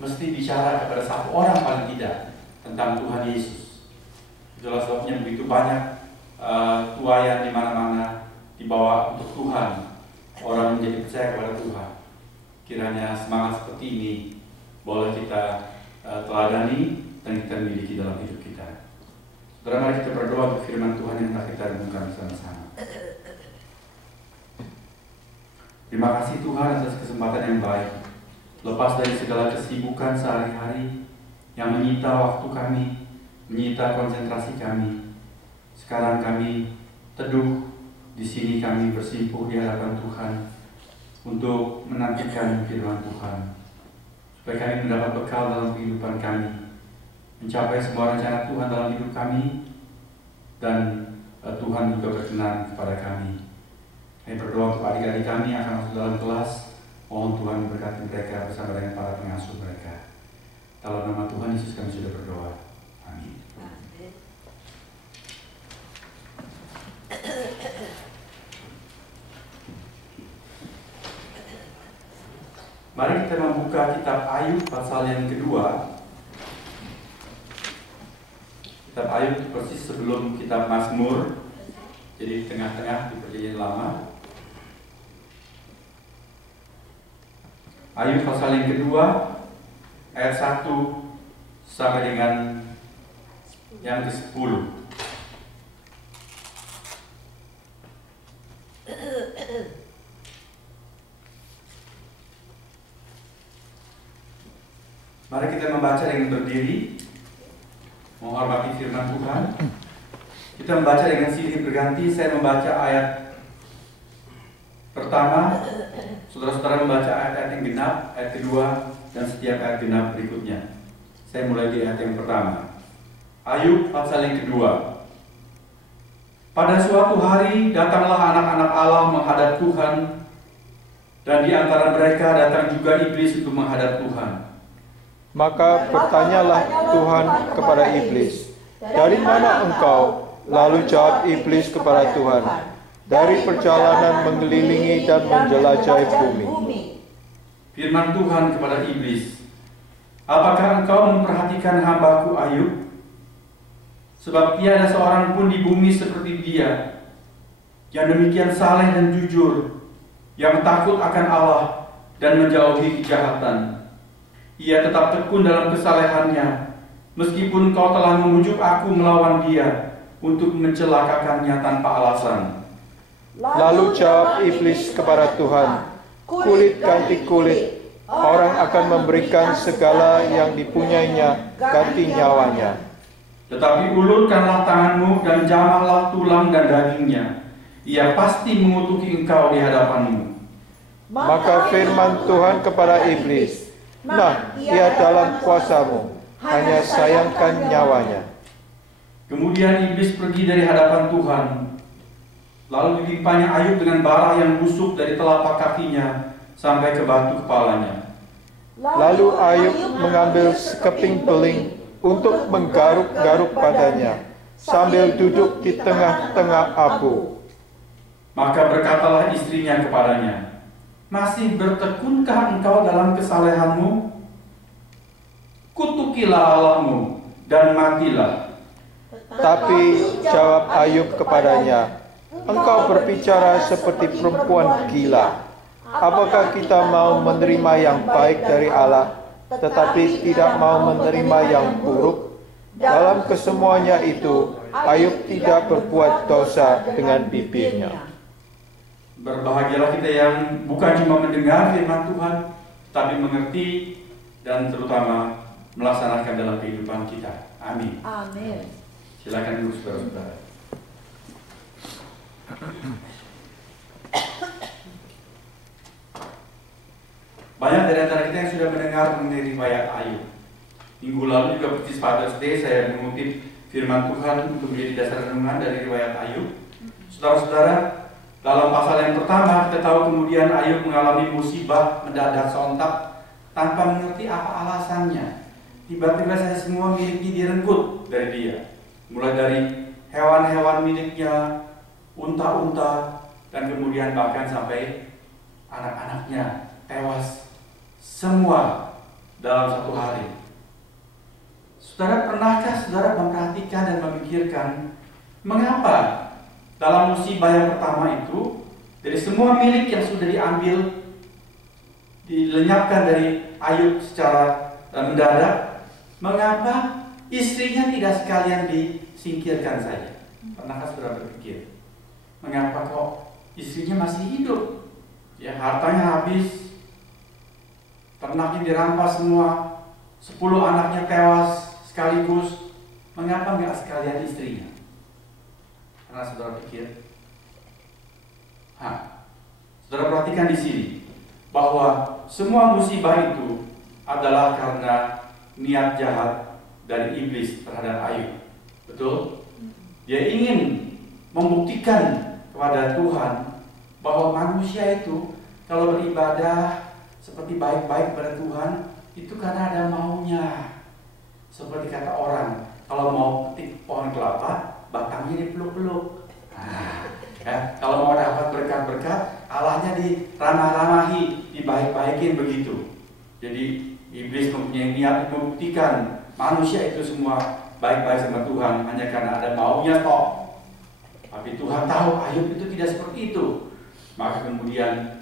mesti bicara kepada satu orang paling tidak tentang Tuhan Yesus. Itulah sebabnya begitu banyak tuayan di mana-mana dibawa untuk Tuhan. Orang menjadi percaya kepada Tuhan. Kiranya semangat seperti ini boleh kita teladani dan kita miliki dalam hidup kita. Saudara, mari kita berdoa untuk firman Tuhan yang telah kita renungkan bersama-sama. Terima kasih Tuhan atas kesempatan yang baik. Lepas dari segala kesibukan sehari-hari yang menyita waktu kami, menyita konsentrasi kami, sekarang kami teduh di sini, kami bersimpuh di hadapan Tuhan untuk menantikan firman Tuhan, supaya kami mendapat bekal dalam kehidupan kami, mencapai semua rencana Tuhan dalam hidup kami, dan Tuhan juga berkenan kepada kami. Kami berdoa untuk adik-adik kami yang akan masuk dalam kelas. Mohon Tuhan memberkati mereka bersama dengan para pengasuh mereka. Dalam nama Tuhan Yesus kami sudah berdoa. Amin. Mari kita membuka kitab Ayub pasal yang kedua. Kitab Ayub persis sebelum kitab Mazmur, jadi di tengah-tengah di Perjanjian Lama. Ayub pasal yang kedua, ayat 1 sampai dengan yang ke-10. Mari kita membaca dengan berdiri, menghormati firman Tuhan. Kita membaca dengan silih berganti. Saya membaca ayat pertama, saudara-saudara membaca ayat-ayat yang genap, ayat kedua, dan setiap ayat genap berikutnya. Saya mulai di ayat yang pertama. Ayub pasal yang kedua. Pada suatu hari datanglah anak-anak Allah menghadap Tuhan, dan di antara mereka datang juga iblis untuk menghadap Tuhan. Maka bertanyalah Tuhan kepada iblis, "Dari mana engkau?" Lalu jawab iblis kepada Tuhan, "Dari perjalanan mengelilingi dan menjelajahi bumi." Firman Tuhan kepada iblis, "Apakah engkau memperhatikan hamba-Ku Ayub? Sebab tiada seorang pun di bumi seperti dia, yang demikian saleh dan jujur, yang takut akan Allah dan menjauhi kejahatan. Ia tetap tekun dalam kesalehannya, meskipun kau telah memujuk aku melawan dia untuk mencelakakannya tanpa alasan." Lalu jawab iblis kepada Tuhan, "Kulit ganti kulit, orang akan memberikan segala yang dipunyainya ganti nyawanya. Tetapi ulurkanlah tanganmu dan jamahlah tulang dan dagingnya. Ia pasti mengutuki engkau di hadapanmu." Maka firman Tuhan kepada iblis, "Nah, ia dalam kuasamu, hanya sayangkan nyawanya." Kemudian iblis pergi dari hadapan Tuhan. Lalu ditimpanya Ayub dengan bara yang busuk dari telapak kakinya sampai ke batu kepalanya. Lalu Ayub mengambil sekeping beling untuk menggaruk-garuk badannya, sambil duduk di tengah-tengah abu. Maka berkatalah istrinya kepadanya, "Masih bertekunkah engkau dalam kesalehanmu? Kutukilah Allahmu dan matilah." Tapi jawab Ayub kepadanya, "Engkau berbicara seperti perempuan gila. Apakah kita mau menerima yang baik dari Allah, tetapi tidak mau menerima yang buruk?" Dalam kesemuanya itu, Ayub tidak berbuat dosa dengan bibirnya. Berbahagialah kita yang bukan cuma mendengar firman Tuhan, tapi mengerti dan terutama melaksanakan dalam kehidupan kita. Amin. Amin. Silakan duduk saudara-saudara. Banyak dari antara kita yang sudah mendengar mengenai riwayat Ayub. Minggu lalu juga persis Father's Day saya mengutip firman Tuhan untuk menjadi dasar renungan dari riwayat Ayub. Saudara-saudara, dalam pasal yang pertama kita tahu kemudian Ayub mengalami musibah mendadak sontak tanpa mengerti apa alasannya. Tiba-tiba saya semua miliknya direnggut dari dia. Mulai dari hewan-hewan miliknya, unta-unta, dan kemudian bahkan sampai anak-anaknya tewas semua dalam satu hari. Saudara, pernahkah saudara memperhatikan dan memikirkan mengapa dalam musibah yang pertama itu, dari semua milik yang sudah diambil, dilenyapkan dari Ayub secara mendadak, mengapa istrinya tidak sekalian disingkirkan saja? Pernahkah saudara berpikir, mengapa kok istrinya masih hidup? Ya, hartanya habis, ternaknya dirampas semua, 10 anaknya tewas sekaligus. Mengapa nggak sekalian istrinya? Karena saudara pikir, saudara perhatikan di sini bahwa semua musibah itu adalah karena niat jahat dari iblis terhadap Ayub. Betul? Dia ingin membuktikan kepada Tuhan bahwa manusia itu kalau beribadah seperti baik-baik pada Tuhan itu karena ada maunya. Seperti kata orang, kalau mau petik pohon kelapa, batangnya dipeluk-peluk. Ya, kalau mau dapat berkat-berkat, Allahnya diramah-ramahi, dibaik-baikin begitu. Jadi iblis mempunyai niat membuktikan manusia itu semua baik-baik sama Tuhan hanya karena ada maunya kok. Tapi Tuhan tahu Ayub itu tidak seperti itu. Maka kemudian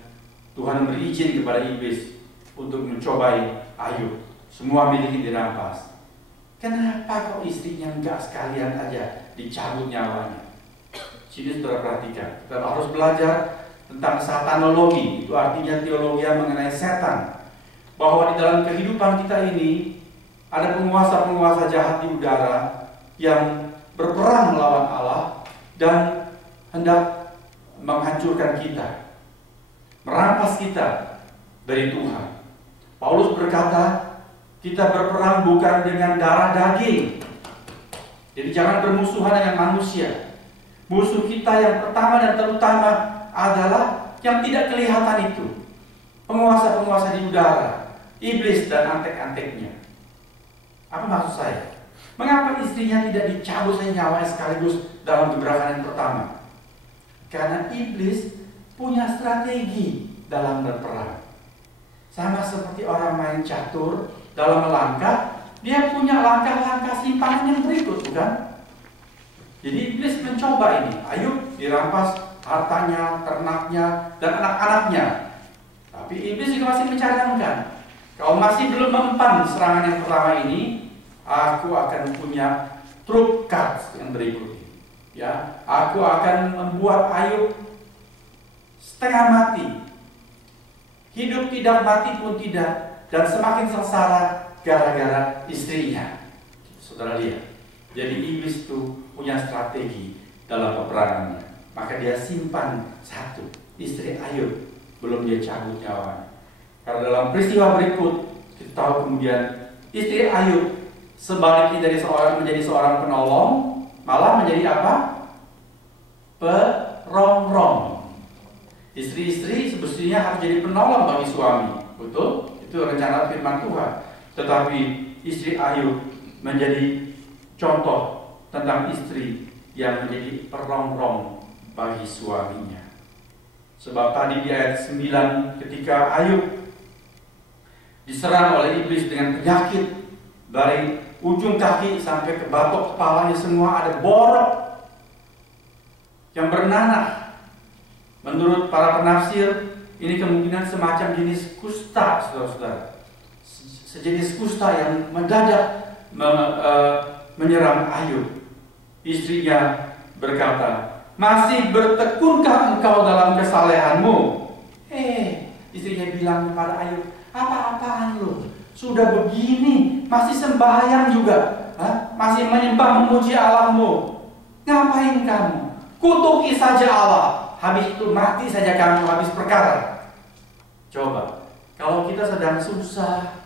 Tuhan memberi izin kepada iblis untuk mencobai Ayub. Semua miliknya dirampas. Kenapa kok istrinya enggak sekalian aja dicabut nyawanya? Sini saudara perhatikan. Kita harus belajar tentang satanologi. Itu artinya teologi mengenai setan. Bahwa di dalam kehidupan kita ini ada penguasa-penguasa jahat di udara yang berperang melawan Allah dan hendak menghancurkan kita, merampas kita dari Tuhan. Paulus berkata, kita berperang bukan dengan darah daging. Jadi jangan bermusuhan dengan manusia. Musuh kita yang pertama dan terutama adalah yang tidak kelihatan itu. Penguasa-penguasa di udara, iblis dan antek-anteknya. Apa maksud saya? Mengapa istrinya tidak dicabut saja nyawanya sekaligus dalam gebrakan yang pertama? Karena iblis punya strategi dalam berperang. Sama seperti orang main catur dalam melangkah, dia punya langkah-langkah simpanan yang berikut, bukan? Jadi iblis mencoba ini. Ayub dirampas hartanya, ternaknya, dan anak-anaknya. Tapi iblis juga masih mencadangkan, kalau masih belum mempan serangan yang pertama ini, aku akan punya trump cards yang berikut ini. Ya, aku akan membuat Ayub setengah mati, hidup tidak mati pun tidak, dan semakin sengsara gara-gara istrinya. Saudara lihat, jadi iblis itu punya strategi dalam peperangannya. Maka dia simpan satu, istri Ayub, belum dia cabut nyawanya. Karena dalam peristiwa berikut kita tahu kemudian istri Ayub sebaliknya dari menjadi seorang penolong, malah menjadi apa? Perongrong. Istri-istri sebetulnya harus jadi penolong bagi suami, betul? Itu rencana firman Tuhan. Tetapi istri Ayub menjadi contoh tentang istri yang menjadi perongrong bagi suaminya. Sebab tadi di ayat 9 ketika Ayub diserang oleh iblis dengan penyakit, dari ujung kaki sampai ke batok kepalanya semua ada borok yang bernanah. Menurut para penafsir, ini kemungkinan semacam jenis kusta, saudara-saudara. Sejenis kusta yang mendadak menyerang Ayub. Istrinya berkata, masih bertekunkah engkau dalam kesalehanmu? Istrinya bilang kepada Ayub, apa-apaan lu? Sudah begini, masih sembahyang juga, masih menyembah memuji Allahmu. Ngapain kamu? Kutuki saja Allah, habis itu mati saja kamu, habis perkara. Coba, kalau kita sedang susah,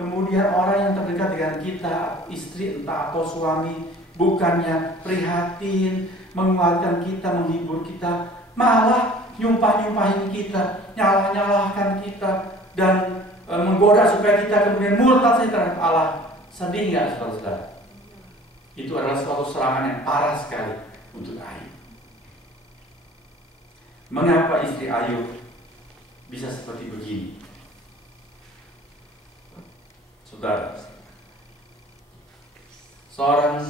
kemudian orang yang terdekat dengan kita, istri entah atau suami, bukannya prihatin, menguatkan kita, menghibur kita, malah nyumpah-nyumpahin kita, nyalah-nyalahkan kita, dan menggoda supaya kita kemudian murtad terhadap Allah. Sedih nggak, saudara-saudara? Itu adalah suatu serangan yang parah sekali untuk Ayub. Mengapa istri Ayub bisa seperti begini? Saudara, seorang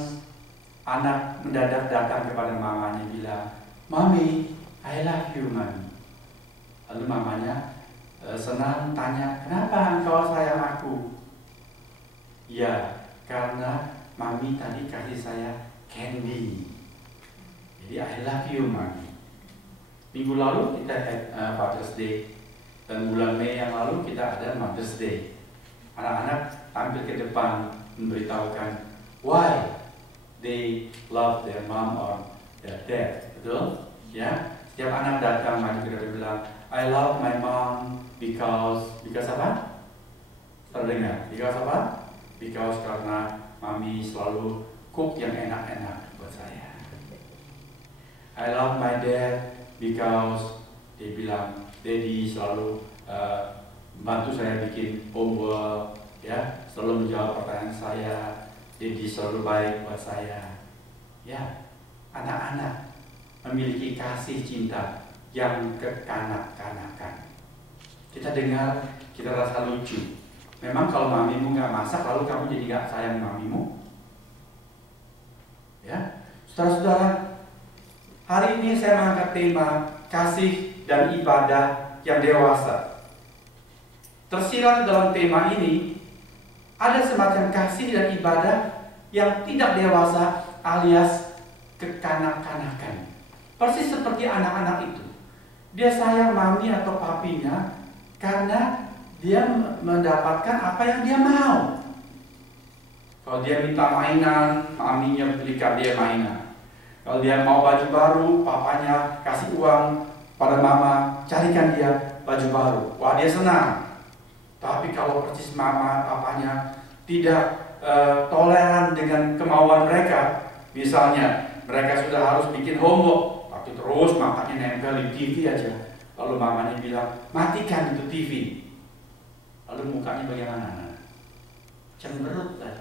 anak mendadak datang kepada mamanya bilang, "Mami, I love you, Mami." Lalu mamanya senang tanya, "Kenapa engkau sayang aku?" "Ya, karena Mami tadi kasih saya candy. Jadi I love you, Mami." Minggu lalu kita Father's Day, dan bulan Mei yang lalu kita ada Mother's Day. Anak-anak tampil ke depan memberitahukan why they love their mom or their dad. Betul? Ya, setiap anak datang maju ke depan bilang, "I love my mom because apa?" Terdengar? Because apa? Because karena mami selalu cook yang enak-enak buat saya. "I love my dad because," dia bilang, "Daddy selalu bantu saya bikin homework, ya, selalu menjawab pertanyaan saya. Daddy selalu baik buat saya." Ya, anak-anak memiliki kasih cinta yang kekanak-kanakan. Kita dengar, kita rasa lucu. Memang kalau mamimu nggak masak, lalu kamu jadi nggak sayang mamimu? Ya, saudara-saudara, hari ini saya mengangkat tema kasih dan ibadah yang dewasa. Tersirat dalam tema ini ada semacam kasih dan ibadah yang tidak dewasa alias kekanak-kanakan. Persis seperti anak-anak itu. Dia sayang mami atau papinya karena dia mendapatkan apa yang dia mau. Kalau dia minta mainan, maminya belikan dia mainan. Kalau dia mau baju baru, papanya kasih uang pada mama, carikan dia baju baru. Wah, dia senang. Tapi kalau persis mama, papanya tidak toleran dengan kemauan mereka, misalnya mereka sudah harus bikin homework, tapi terus matanya nempel di TV aja. Lalu mamanya bilang, "Matikan itu TV." Lalu mukanya bagaimana? Cemberut lah.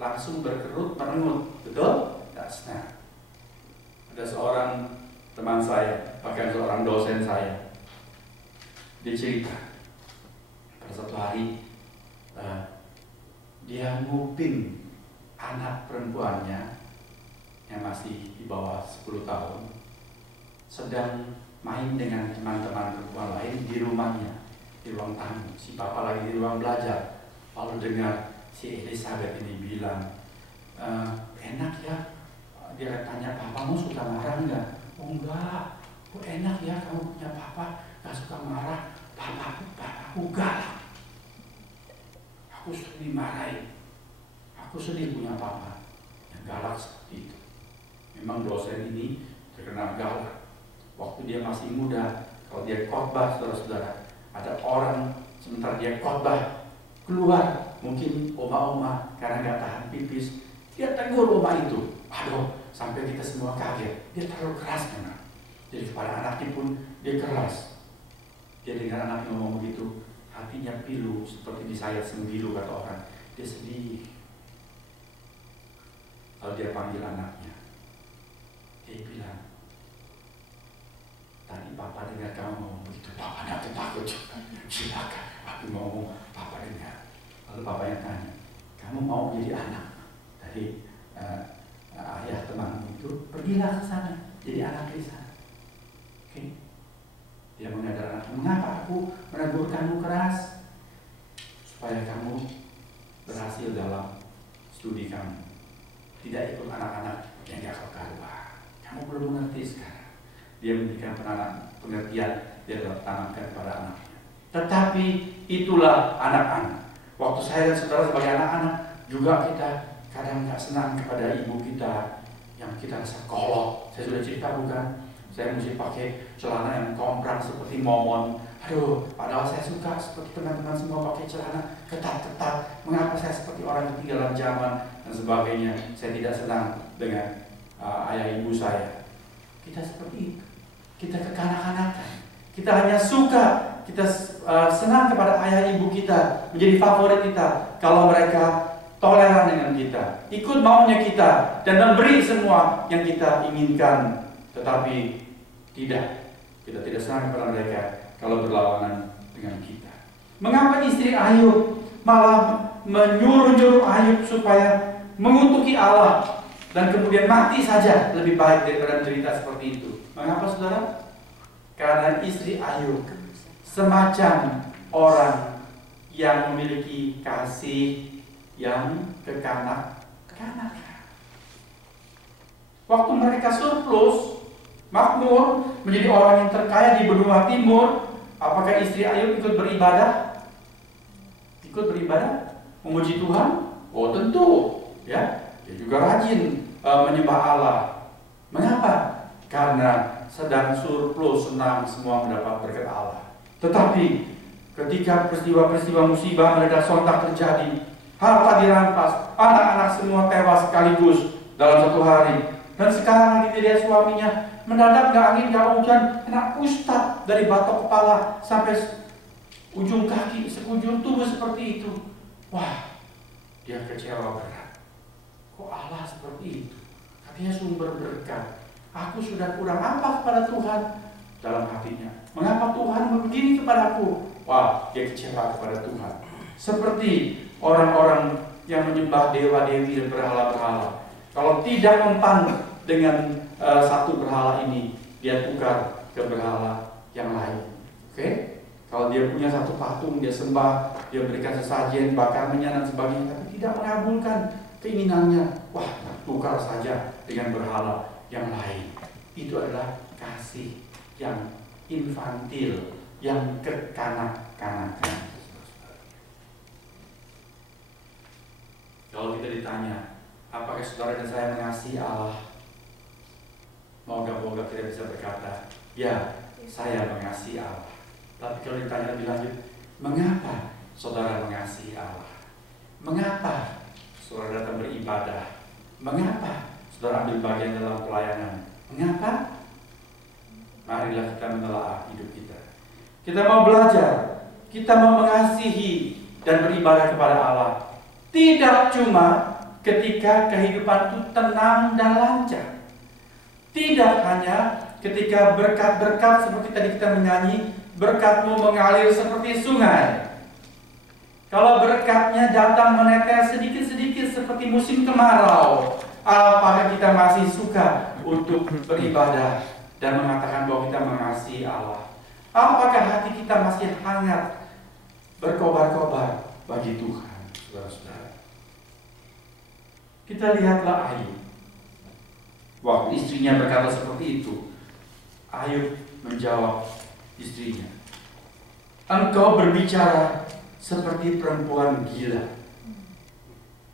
Langsung berkerut, merengut. Betul? That's not. Ada seorang teman saya, bahkan seorang dosen saya, dia cerita pada satu hari dia nguping anak perempuannya yang masih di bawah 10 tahun sedang main dengan teman-teman perempuan lain di rumahnya, di ruang tamu. Si papa lagi di ruang belajar. Lalu dengar si Elizabeth ini bilang, "Enak ya." Dia tanya, "Papamu suka marah enggak?" "Oh enggak, enak ya kamu punya papa, gak suka marah. Papaku galak. Aku sedih dimarahin. Aku sedih punya papa yang galak seperti itu." Memang dosen ini terkenal galak. Waktu dia masih muda, kalau dia khotbah, saudara-saudara, ada orang sementara dia khotbah keluar, mungkin oma-oma karena nggak tahan pipis, dia tegur oma itu. Aduh, sampai kita semua kaget. Dia terlalu keras memang. Jadi kepada anaknya pun dia keras. Dia dengar anaknya ngomong begitu, hatinya pilu seperti disayat sembilu kata orang. Dia sedih. Lalu dia panggil anaknya. Dia bilang, "Tadi papa dengar kamu ngomong begitu." Papa anaknya takut juga. "Silakan, aku ngomong, papa dengar." Lalu papa yang tanya, "Kamu mau jadi anak dari ayah temanmu itu? Pergilah ke sana, jadi anak di sana." Oke? Dia mengajar anaknya, "Mengapa aku menegur kamu keras? Supaya kamu berhasil dalam studi kamu. Tidak ikut anak-anak yang gak karuan. Kamu belum mengerti sekarang." Dia memberikan pengertian, dia tanamkan kepada anaknya. Tetapi itulah anak-anak. Waktu saya dan saudara sebagai anak-anak, juga kita kadang gak senang kepada ibu kita yang kita rasa kolot. Saya sudah cerita bukan? Saya mesti pakai celana yang komprak seperti momon. Aduh, padahal saya suka seperti teman-teman semua pakai celana ketat-ketat. Mengapa saya seperti orang ketinggalan zaman dan sebagainya? Saya tidak senang dengan ayah ibu saya. Kita seperti itu. Kita kekanak-kanakan. Kita hanya suka, kita senang kepada ayah ibu kita, menjadi favorit kita kalau mereka toleran dengan kita, ikut maunya kita, dan memberi semua yang kita inginkan. Tetapi kita tidak senang kepada mereka kalau berlawanan dengan kita. Mengapa istri Ayub malah menyuruh-nyuruh Ayub supaya mengutuki Allah dan kemudian mati saja lebih baik daripada cerita seperti itu. Mengapa saudara? Karena istri Ayub semacam orang yang memiliki kasih yang kekanak-kanakan. Waktu mereka surplus, makmur, menjadi orang yang terkaya di benua timur, apakah istri Ayub ikut beribadah? Ikut beribadah? Memuji Tuhan? Oh tentu, ya. Dia juga rajin menyembah Allah. Mengapa? Karena sedang surplus, senang semua mendapat berkat Allah. Tetapi ketika peristiwa-peristiwa musibah mendadak sontak terjadi, harta dirampas, anak-anak semua tewas sekaligus dalam satu hari. Dan sekarang lagi dia suaminya mendadak gak angin gak hujan, kena ustad dari batok kepala sampai ujung kaki, sekujur tubuh seperti itu. Wah, dia kecewa berat. Kok Allah seperti itu? Katanya sumber berkat. Aku sudah kurang apa kepada Tuhan? Dalam hatinya, mengapa Tuhan begini kepadaku? Wah, dia kecewa kepada Tuhan. Seperti orang-orang yang menyembah dewa-dewi dan berhala-berhala. Kalau tidak mempan dengan satu berhala ini, dia tukar ke berhala yang lain. Oke? Kalau dia punya satu patung, dia sembah, dia berikan sesajen, bakarnya dan sebagainya, tapi tidak mengabulkan keinginannya. Wah, tukar saja dengan berhala yang lain. Itu adalah kasih yang infantil, yang kekanak-kanakan. Kalau kita ditanya, apakah saudara dan saya mengasihi Allah? Moga-moga kita bisa berkata, ya, saya mengasihi Allah. Tapi kalau ditanya lebih lanjut, mengapa saudara mengasihi Allah? Mengapa saudara datang beribadah? Mengapa saudara ambil bagian dalam pelayanan? Mengapa? Marilah kita menelaah hidup kita. Kita mau belajar, kita mau mengasihi dan beribadah kepada Allah. Tidak cuma ketika kehidupan itu tenang dan lancar. Tidak hanya ketika berkat-berkat seperti tadi kita menyanyi, berkat-Mu mengalir seperti sungai. Kalau berkatnya datang menetes sedikit-sedikit seperti musim kemarau, apakah kita masih suka untuk beribadah dan mengatakan bahwa kita mengasihi Allah? Apakah hati kita masih hangat berkobar-kobar bagi Tuhan, saudara-saudara? Kita lihatlah Ayub. Waktu istrinya berkata seperti itu, Ayub menjawab istrinya, engkau berbicara seperti perempuan gila.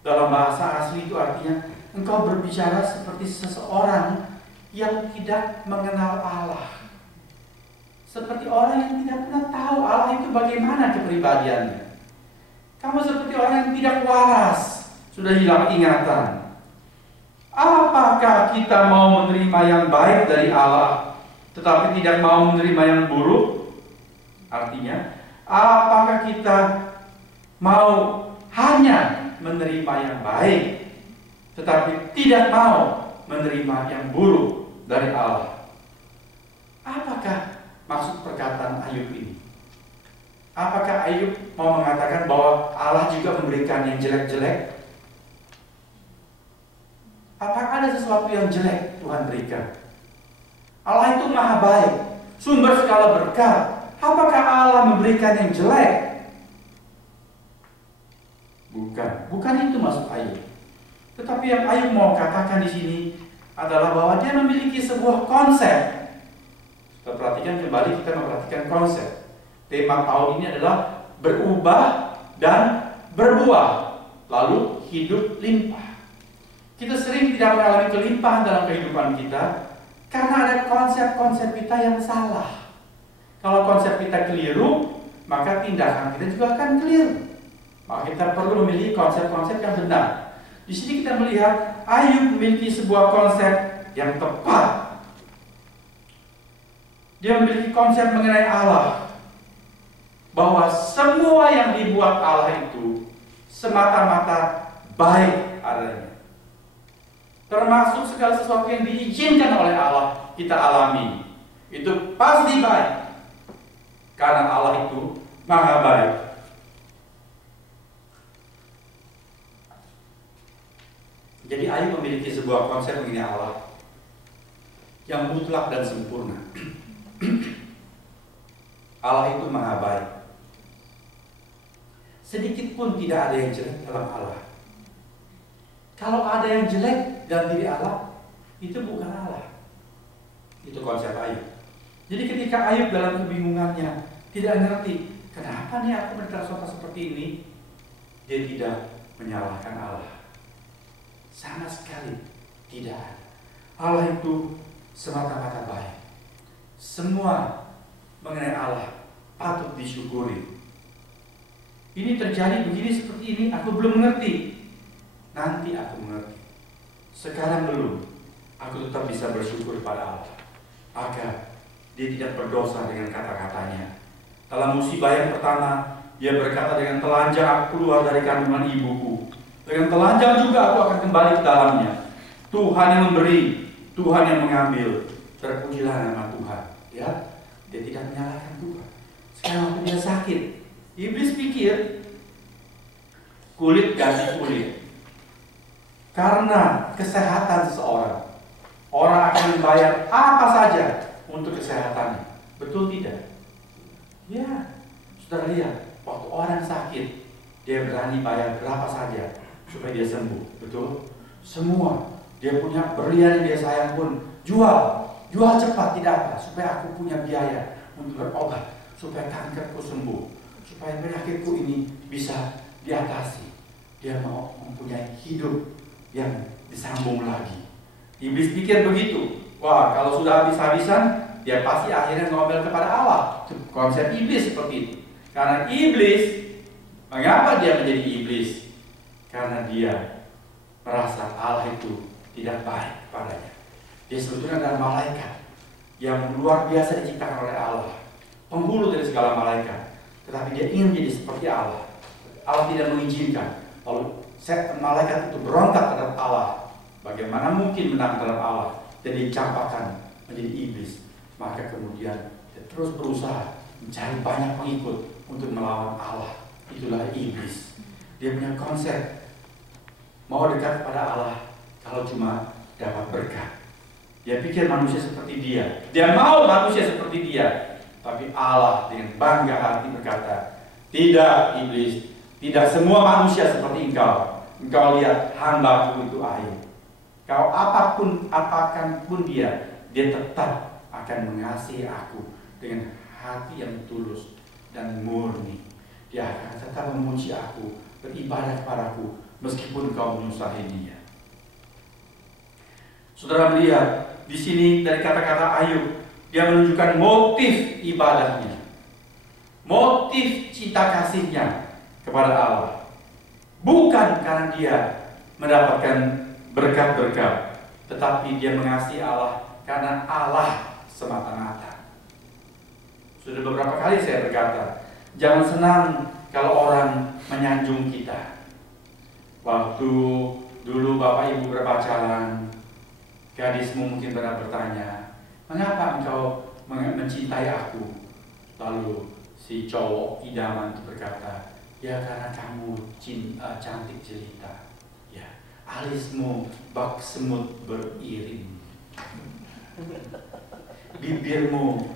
Dalam bahasa asli itu artinya, engkau berbicara seperti seseorang yang tidak mengenal Allah. Seperti orang yang tidak pernah tahu Allah itu bagaimana kepribadiannya. Kamu seperti orang yang tidak waras, sudah hilang ingatan. Apakah kita mau menerima yang baik dari Allah, tetapi tidak mau menerima yang buruk? Artinya, apakah kita mau hanya menerima yang baik, tetapi tidak mau menerima yang buruk dari Allah? Apakah maksud perkataan Ayub ini? Apakah Ayub mau mengatakan bahwa Allah juga memberikan yang jelek-jelek? Apakah ada sesuatu yang jelek Tuhan berikan? Allah itu maha baik, sumber segala berkat. Apakah Allah memberikan yang jelek? Bukan itu maksud Ayub. Tetapi yang Ayub mau katakan di sini adalah bahwa dia memiliki sebuah konsep. Kita perhatikan kembali, kita memperhatikan konsep. Tema tahun ini adalah berubah dan berbuah, lalu hidup limpah. Kita sering tidak mengalami kelimpahan dalam kehidupan kita karena ada konsep-konsep kita yang salah. Kalau konsep kita keliru, maka tindakan kita juga akan keliru. Maka kita perlu memilih konsep-konsep yang benar. Di sini kita melihat Ayub memiliki sebuah konsep yang tepat. Dia memiliki konsep mengenai Allah, bahwa semua yang dibuat Allah itu semata-mata baik adanya. Termasuk segala sesuatu yang diizinkan oleh Allah kita alami, itu pasti baik, karena Allah itu maha baik. Jadi Ayub memiliki sebuah konsep mengenai Allah yang mutlak dan sempurna. Allah itu maha baik. Sedikit pun tidak ada yang jelek dalam Allah. Kalau ada yang jelek dalam diri Allah, itu bukan Allah. Itu konsep Ayub. Jadi ketika Ayub dalam kebingungannya tidak ngerti, kenapa nih aku berkata seperti ini, dia tidak menyalahkan Allah. Sama sekali tidak. Allah itu semata-mata baik. Semua mengenai Allah patut disyukuri. Ini terjadi begini seperti ini, aku belum mengerti. Nanti aku mengerti. Sekarang belum. Aku tetap bisa bersyukur pada Allah agar dia tidak berdosa dengan kata-katanya. Dalam musibah yang pertama, dia berkata, dengan telanjang aku keluar dari kandungan ibuku. Dengan telanjang juga aku akan kembali ke dalamnya. Tuhan yang memberi, Tuhan yang mengambil. Terpujilah nama Tuhan. Ya, dia tidak menyalahkan Tuhan. Sekarang waktu dia sakit, iblis pikir kulit ganti kulit. Karena kesehatan seseorang, orang akan membayar apa saja untuk kesehatannya. Betul tidak? Ya, saudara lihat, waktu orang sakit, dia berani bayar berapa saja supaya dia sembuh. Betul? Semua. Dia punya berlian yang dia sayang pun jual cepat, tidak apa, supaya aku punya biaya untuk berobat, supaya kankerku sembuh, supaya penyakitku ini bisa diatasi. Dia mau mempunyai hidup yang disambung lagi. Iblis pikir begitu. Wah, kalau sudah habis-habisan, dia pasti akhirnya ngomel kepada Allah. Konsep iblis seperti itu. Karena iblis, mengapa dia menjadi iblis? Karena dia merasa Allah itu tidak baik kepadanya. Dia sebetulnya adalah malaikat yang luar biasa diciptakan oleh Allah, penghulu dari segala malaikat. Tetapi dia ingin menjadi seperti Allah. Allah tidak mengizinkan. Lalu malaikat itu berontak terhadap Allah. Bagaimana mungkin menang terhadap Allah? Jadi dicampakkan menjadi iblis. Maka kemudian dia terus berusaha mencari banyak pengikut untuk melawan Allah. Itulah iblis. Dia punya konsep mau dekat kepada Allah kalau cuma dapat berkat. Dia pikir manusia seperti dia. Dia mau manusia seperti dia. Tapi Allah dengan bangga hati berkata, tidak iblis, tidak semua manusia seperti engkau. Engkau lihat hamba-Ku itu Ayub. Kau apakan pun dia tetap akan mengasihi aku dengan hati yang tulus dan murni. Dia akan tetap memuji aku, beribadah kepadaku, meskipun kau menyusahi dia. Saudara melihat di sini dari kata-kata Ayub, dia menunjukkan motif ibadahnya, motif cinta kasihnya kepada Allah. Bukan karena dia mendapatkan berkat-berkat, tetapi dia mengasihi Allah karena Allah semata-mata. Sudah beberapa kali saya berkata, jangan senang kalau orang menyanjung kita. Waktu dulu Bapak Ibu berpacaran, gadismu mungkin pernah bertanya, mengapa engkau mencintai aku? Lalu si cowok idaman itu berkata, ya karena kamu cantik jelita. Ya, alismu bak semut beriring, bibirmu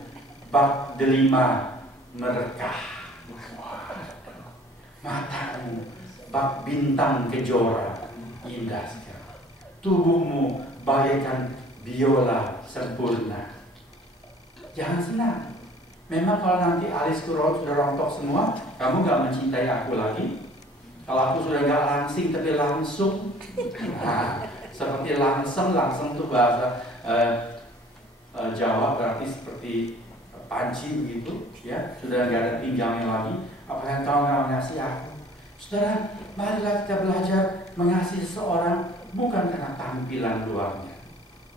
bak delima merekah, matamu bak bintang kejora indah sekali, tubuhmu bagaikan biola sempurna. Jangan senang. Memang kalau nanti alisku sudah rontok semua, kamu gak mencintai aku lagi. Kalau aku sudah gak langsing tapi langsung, nah, seperti langsung itu bahasa Jawa, berarti seperti panci begitu, ya, sudah gak ada pinggangnya lagi. Apakah kau gak mengasihi aku? Saudara, marilah kita belajar mengasihi seseorang bukan karena tampilan luarnya,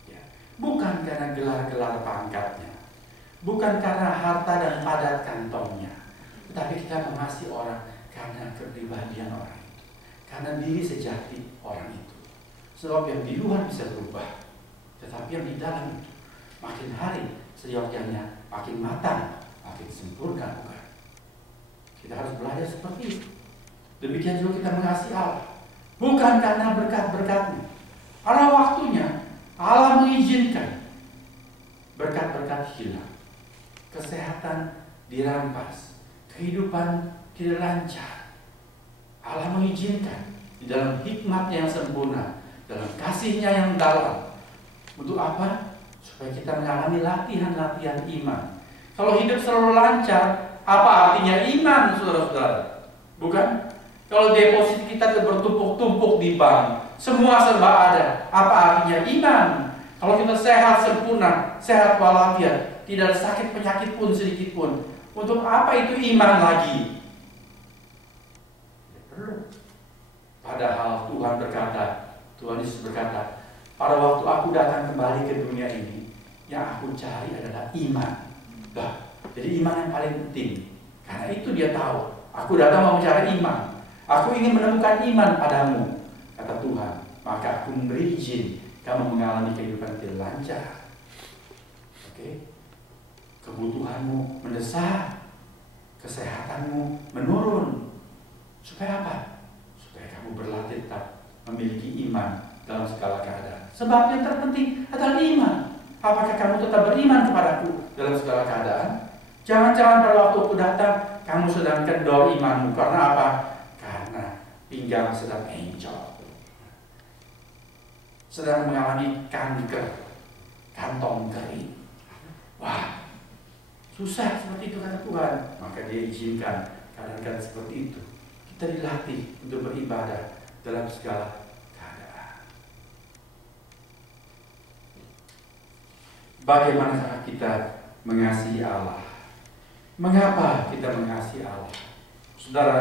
ya, bukan karena gelar-gelar pangkatnya, bukan karena harta dan padat kantongnya, tetapi kita mengasihi orang karena kepribadian orang itu, karena diri sejati orang itu. Sebab yang di luar bisa berubah, tetapi yang di dalam itu makin hari seyogyanya makin matang, makin sempurna, bukan? Kita harus belajar seperti itu. Demikian juga kita mengasihi Allah, bukan karena berkat-berkatnya, Pada waktunya Allah mengizinkan berkat-berkat hilang, kesehatan dirampas, kehidupan tidak lancar. Allah mengizinkan di dalam hikmat-Nya yang sempurna, dalam kasih-Nya yang dalam. Untuk apa? Supaya kita mengalami latihan-latihan iman. Kalau hidup selalu lancar, apa artinya iman, saudara-saudara? Bukan? Kalau deposit kita bertumpuk-tumpuk di bank, semua serba ada, apa artinya iman? Kalau kita sehat sempurna, sehat walafiat, tidak ada sakit penyakit pun sedikit pun, untuk apa itu iman lagi? Tidak perlu. Padahal Tuhan berkata, Tuhan Yesus berkata, pada waktu aku datang kembali ke dunia ini, yang aku cari adalah iman. Jadi iman yang paling penting. Karena itu dia tahu, aku datang mau mencari iman. Aku ingin menemukan iman padamu, kata Tuhan. Maka aku memberi izin kamu mengalami kehidupan tidak lancar. Oke? Kebutuhanmu mendesak, kesehatanmu menurun. Supaya apa? Supaya kamu berlatih tetap memiliki iman dalam segala keadaan. Sebab yang terpenting adalah iman. Apakah kamu tetap beriman kepadaku dalam segala keadaan? Jangan-jangan pada waktu aku datang, kamu sedang kendor imanmu. Karena apa? Karena pinggang sedang encok, sedang mengalami kanker, kantong kering. Wah, susah seperti itu kata Tuhan. Maka dia izinkan keadaan seperti itu. Kita dilatih untuk beribadah dalam segala keadaan. Bagaimana kita mengasihi Allah? Mengapa kita mengasihi Allah? Saudara,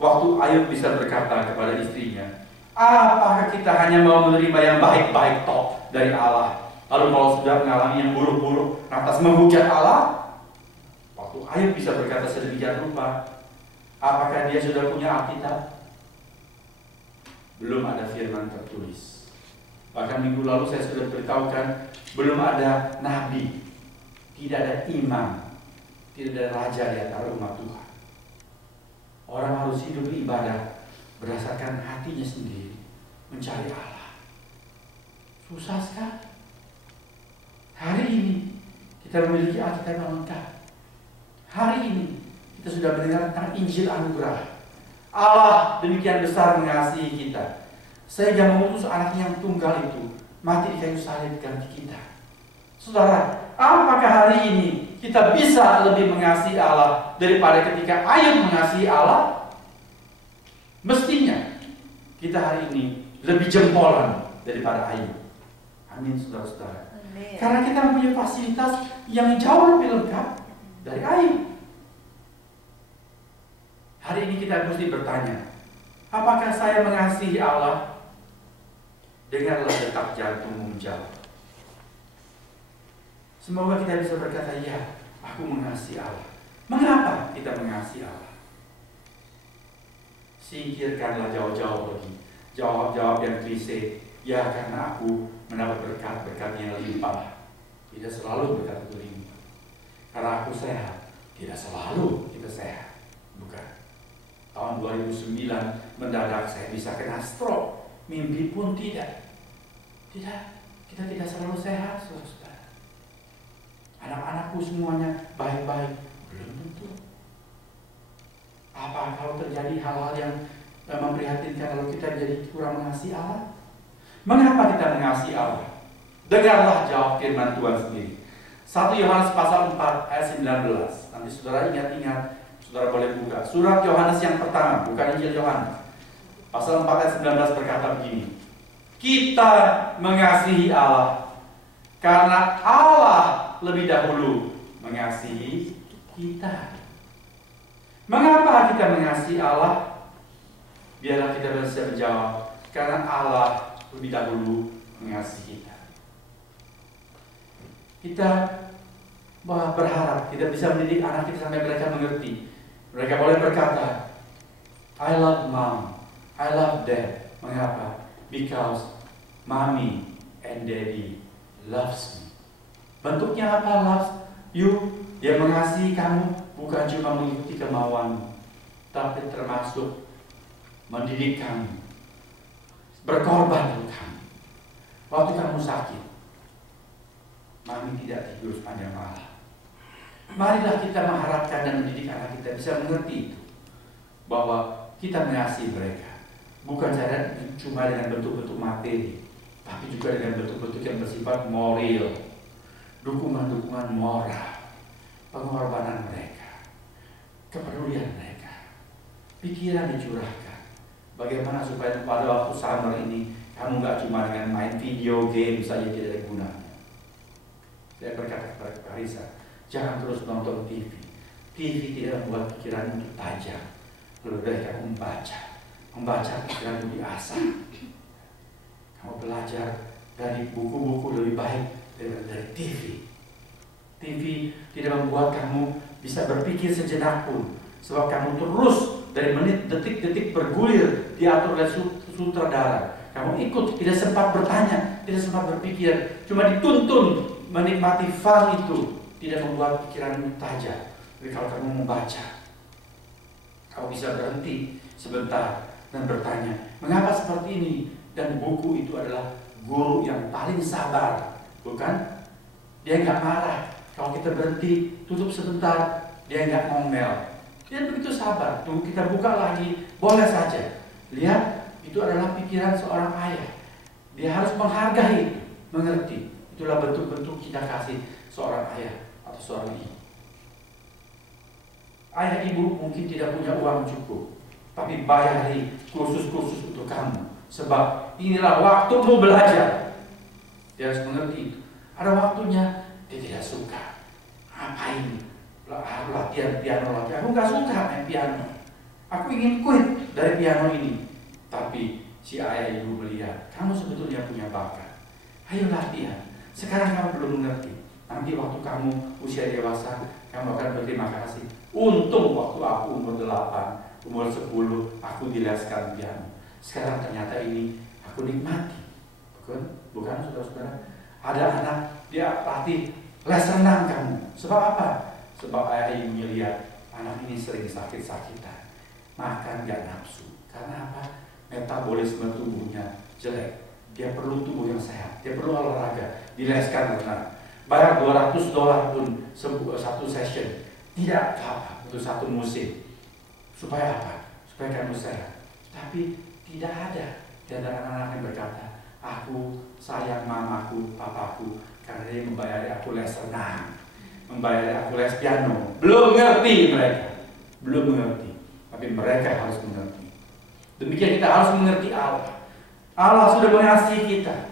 waktu Ayub bisa berkata kepada istrinya, apakah kita hanya mau menerima yang baik-baik toh dari Allah, lalu kalau sudah mengalami yang buruk-buruk lantas menghujat Allah? Waktu Ayub bisa berkata sedemikian rupa, apakah dia sudah punya Alkitab? Belum ada firman tertulis. Bahkan minggu lalu saya sudah beritahukan, belum ada nabi, tidak ada imam, tidak ada raja di antara umat Tuhan. Orang harus hidup beribadah berdasarkan hatinya sendiri, mencari Allah. Susah sekali. Hari ini kita memiliki Alkitab yang lengkap. Hari ini kita sudah mendengar tentang Injil Anugerah. Allah demikian besar mengasihi kita, sehingga mengutus anaknya yang tunggal itu mati di kayu salib ganti kita. Saudara, apakah hari ini kita bisa lebih mengasihi Allah daripada ketika Ayub mengasihi Allah? Mestinya kita hari ini lebih jempolan daripada Ayub. Amin, saudara-saudara. Karena kita mempunyai fasilitas yang jauh lebih lengkap dari Ayub. Hari ini kita mesti bertanya, apakah saya mengasihi Allah? Dengarlah detak jantungmu menjawab. Semoga kita bisa berkata, ya, aku mengasihi Allah. Mengapa kita mengasihi Allah? Singkirkanlah jauh-jauh lagi jawab-jawab yang klise. Ya, karena aku mendapat berkat-berkat yang limpah. Tidak selalu berkat itu limpah. Karena aku sehat. Tidak selalu kita sehat. Bukan. Tahun 2009 mendadak saya bisa kena stroke. Mimpi pun tidak. Tidak. Kita tidak selalu sehat, saudara. Anak-anakku semuanya baik-baik. Belum tentu. Apa kalau terjadi hal-hal yang memprihatinkan kalau kita jadi kurang mengasihi Allah? Mengapa kita mengasihi Allah? Dengarlah jawab firman Tuhan sendiri. 1 Yohanes pasal 4 ayat 19. Nanti saudara ingat-ingat, saudara boleh buka. Surat Yohanes yang pertama, bukan Injil Yohanes. Pasal 4 ayat 19 berkata begini. Kita mengasihi Allah karena Allah lebih dahulu mengasihi kita. Mengapa kita mengasihi Allah? Biarlah kita bisa menjawab, karena Allah lebih dahulu mengasihi kita. Kita berharap kita bisa mendidik anak kita sampai mereka mengerti. Mereka boleh berkata, I love mom, I love dad. Mengapa? Because mommy and daddy loves me. Bentuknya apa loves you? Dia mengasihi kamu bukan cuma mengikuti kemauanmu, tapi termasuk mendidik kamu, berkorban untuk kamu. Waktu kamu sakit, mami tidak tidur sepanjang malam. Marilah kita mengharapkan dan mendidik anak kita bisa mengerti itu, bahwa kita mengasihi mereka bukan cuma dengan bentuk-bentuk materi, tapi juga dengan bentuk-bentuk yang bersifat moral, dukungan-dukungan moral, pengorbanan mereka, kepedulian mereka, pikiran dicurahkan. Bagaimana supaya pada waktu summer ini kamu nggak cuma dengan main video game saja tidak ada gunanya. Saya berkata kepada Karisa, jangan terus nonton TV. TV tidak membuat pikiran untuk tajam. Lebih baik kamu membaca pikiranmu diasah. Kamu belajar dari buku-buku lebih baik daripada dari TV. TV tidak membuat kamu bisa berpikir sejenak pun, sebab kamu terus dari menit, detik-detik bergulir diatur oleh sutradara. Kamu ikut, tidak sempat bertanya, tidak sempat berpikir, cuma dituntun menikmati file itu, tidak membuat pikiranmu tajam. Tapi kalau kamu membaca, kamu bisa berhenti sebentar dan bertanya, mengapa seperti ini? Dan buku itu adalah guru yang paling sabar, bukan? Dia nggak marah. Kalau kita berhenti, tutup sebentar, dia nggak ngomel. Dia begitu sabar. Tunggu kita buka lagi, boleh saja. Lihat, itu adalah pikiran seorang ayah. Dia harus menghargai, mengerti. Itulah bentuk-bentuk cinta kasih seorang ayah atau seorang ibu. Ayah ibu mungkin tidak punya uang cukup, tapi bayari kursus-kursus untuk kamu. Sebab inilah waktumu belajar. Dia harus mengerti itu. Ada waktunya dia tidak suka. Ngapain? Latihan piano lagi. Aku nggak suka main piano. Aku ingin quit dari piano ini. Tapi si ayah ibu melihat kamu sebetulnya punya bakat. Ayo latihan. Sekarang kamu belum mengerti. Nanti waktu kamu usia dewasa, kamu akan berterima kasih. Untung waktu aku umur 8, umur 10, aku dileskan piano. Sekarang ternyata ini aku nikmati. Bukan saudara-saudara? Ada anak, dia latih les renang kamu. Sebab apa? Sebab ayah ibunya lihat anak ini sering sakit-sakitan, makan gak nafsu. Karena apa? Metabolisme tubuhnya jelek. Dia perlu tubuh yang sehat. Dia perlu olahraga. Dileskan renang. Bayar $200 pun satu session. Tidak apa-apa untuk satu musim. Supaya apa? Supaya kamu sehat. Tapi tidak ada di antara anak-anak yang berkata, aku sayang mamaku, papaku, karena dia membayari aku les renang, membayari aku les piano. Belum ngerti mereka. Belum mengerti. Tapi mereka harus mengerti. Demikian kita harus mengerti Allah. Allah sudah mengasihi kita.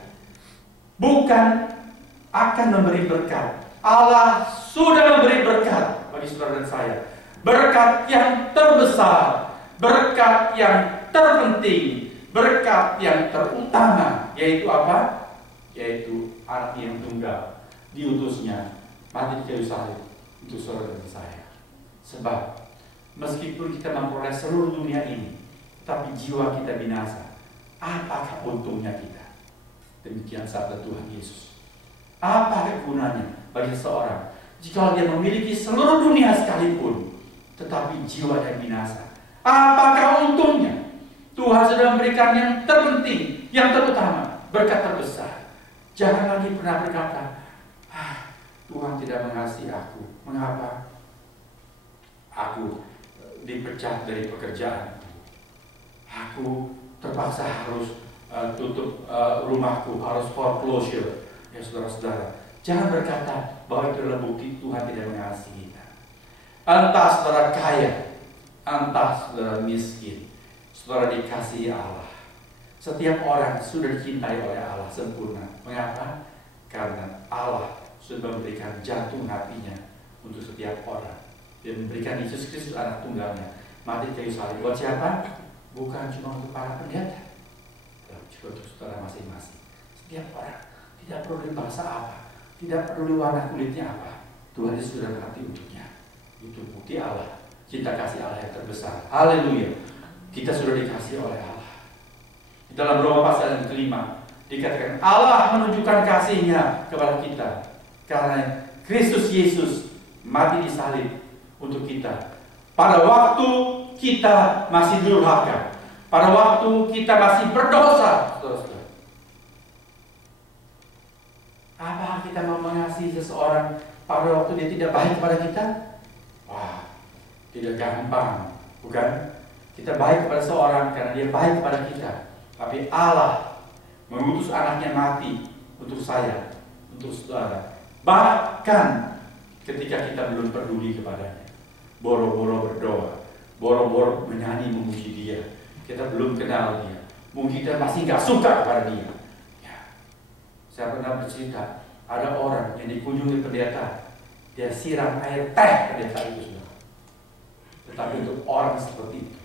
Bukan akan memberi berkat. Allah sudah memberi berkat bagi saudara dan saya. Berkat yang terbesar, berkat yang terpenting, berkat yang terutama, yaitu apa? Yaitu anak yang tunggal, diutusnya mati di kayu salib untuk saudara dan saya. Sebab meskipun kita memperoleh seluruh dunia ini, tapi jiwa kita binasa, apakah untungnya kita? Demikian sabda Tuhan Yesus. Apa gunanya bagi seseorang jika dia memiliki seluruh dunia sekalipun, tetapi jiwanya binasa? Apakah untungnya? Tuhan sudah memberikan yang terpenting, yang terutama, berkat terbesar. Jangan lagi pernah berkata, Tuhan tidak mengasihi aku. Mengapa? Aku dipecat dari pekerjaan. Aku terpaksa harus tutup rumahku, harus foreclosure. Ya saudara-saudara, jangan berkata bahwa itu adalah bukti Tuhan tidak mengasihi kita. Entah saudara kaya, entah saudara miskin, saudara dikasihi Allah. Setiap orang sudah dicintai oleh Allah sempurna. Mengapa? Karena Allah sudah memberikan jantung hatinya untuk setiap orang. Dia memberikan Yesus Kristus anak tunggalnya mati di kayu salib. Buat siapa? Bukan cuma untuk para pendeta, juga untuk saudara masing-masing. Setiap orang, tidak perlu bahasa apa, tidak perlu warna kulitnya apa, Tuhan Yesus sudah mati untuknya. Itu bukti Allah, cinta kasih Allah yang terbesar. Haleluya. Kita sudah dikasih oleh Allah. Di dalam Roma pasal yang kelima dikatakan Allah menunjukkan kasih-Nya kepada kita karena Kristus Yesus mati di salib untuk kita. Pada waktu kita masih durhaka, pada waktu kita masih berdosa, saudara-saudara. Apa kita mau mengasihi seseorang pada waktu dia tidak baik kepada kita? Wah, tidak gampang, bukan? Kita baik kepada seorang karena dia baik kepada kita. Tapi Allah mengutus anaknya mati untuk saya, untuk saudara. Bahkan ketika kita belum peduli kepadanya, boro-boro berdoa, boro-boro menyanyi memuji dia, kita belum kenal dia, mungkin kita masih nggak suka kepada dia. Ya. Saya pernah bercerita, ada orang yang dikunjungi pendeta, dia siram air teh pendeta itu sudah. Tetapi untuk orang seperti itu,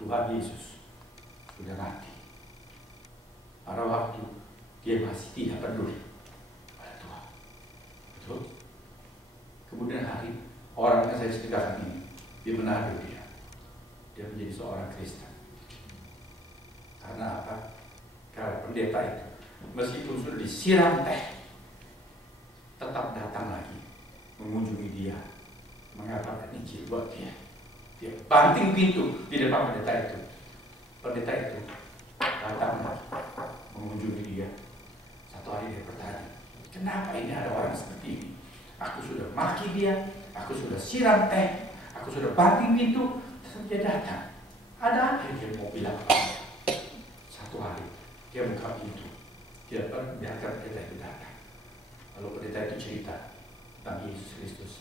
Tuhan Yesus sudah mati. Pada waktu dia masih tidak peduli pada Tuhan. Betul? Kemudian hari orang yang saya ceritakan ini, dia Manado dia menjadi seorang Kristen. Karena apa? Karena pendeta itu meskipun sudah disiram teh, tetap datang lagi mengunjungi dia, mengabarkan Injil buat dia. Dia banting pintu di depan pendeta itu. Pendeta itu datang lagi mengunjungi dia. Satu hari dia bertanya, kenapa ini ada orang seperti ini? Aku sudah maki dia, aku sudah siram teh, aku sudah banting pintu, tetap dia datang. Ada apa yang dia mau bilang kepada? Satu hari dia buka pintu, dia biarkan pendeta itu datang. Lalu pendeta itu cerita tentang Yesus Kristus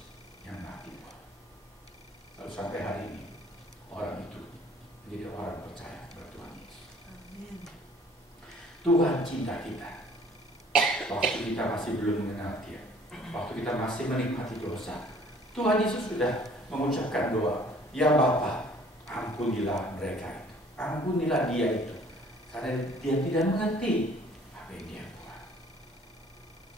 yang mati. Lalu sampai hari ini orang itu menjadi orang percaya kepada Tuhan Yesus. Amin. Tuhan cinta kita waktu kita masih belum mengenal Dia, waktu kita masih menikmati dosa. Tuhan Yesus sudah mengucapkan doa, ya Bapa, ampunilah mereka itu, ampunilah dia itu, karena dia tidak mengerti apa yang dia buat.